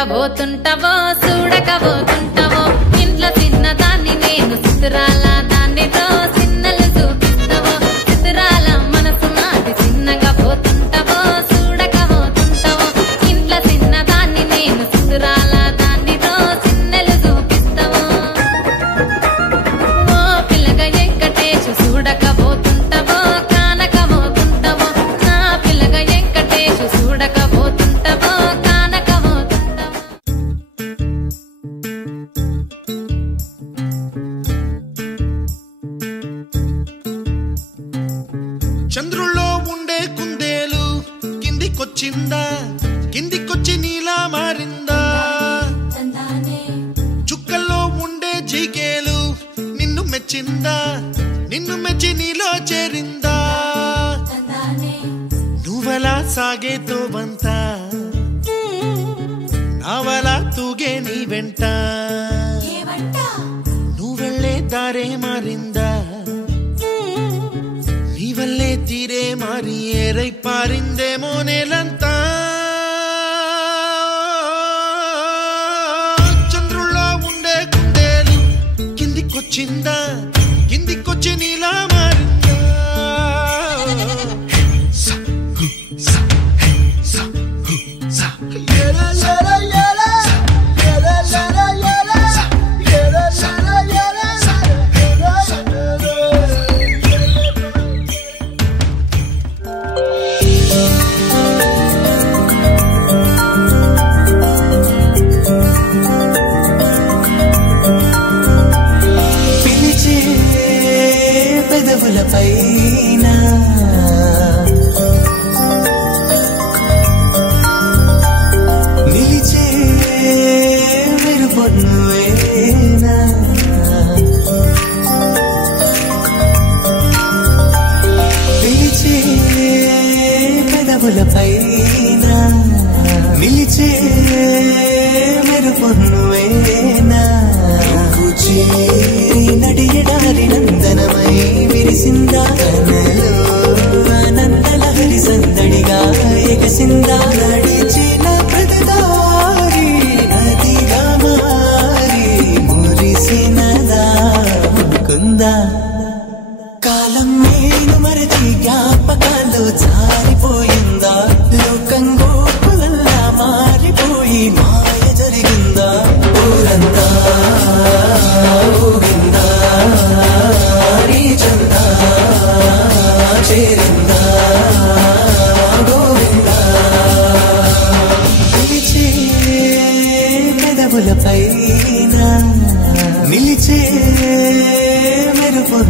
చూడకబోతుంటావో చూడకబోతుంటావో ఇంట్లో చిన్నదాన్ని నేను చిత్రాల దాన్నితో చిన్నలు చూపిస్తావో చిత్రాల మనసు నాది చిన్నగా పోతుంటావో చూడకబోతుంటావో ఇంట్లో చిన్నదాన్ని నేను చిత్రాల దాన్నితో చిన్నలు చూపిస్తావో ఓ పిల్లగా వెంకటేశు చూడకబోతుంటావో కానకబోతుంటావో నా పిల్లగా వెంకటేశు చూడకబోతుంటావో చంద్రుల్లో ఉండే కుందేలు కిందికొచ్చిందా కిందికొచ్చి నీలా మారిందా చుక్కల్లో ఉండే జీకేలు నిన్ను మెచ్చిందా నిన్ను మెచ్చి నీలో చేరిందా నువ్వలా సాగేతో బంత నావలా తూగే నీ వెంట నువ్వెళ్ళే దారే మారిందా నీవల్లే తీరే మారి ఏరై పారిందేమో నేలంతా చంద్రుల్లో ఉండే కుందేలు కిందికొచ్చిందా కిందికొచ్చి నీలా మారిందా నిలిచే మెరుపు నువ్వేనా నడియడారి నందనమై విరిసిందా ఆనందలహరి సందడిగా ఎగసిందా నడిచిన ప్రతిదారి నదిగా మారి మురిసినదా కుందా కాలం నేను మరచి జ్ఞాపకాలు జారిపోయిందా లోకం గోపులల్లా మారిపోయి మాయ జరిగిందా ఊరంతా ఊగిందా నీ చందా చేరిందా గోవిందా పిలిచే పెదవులపైన నిలిచే మెరుపు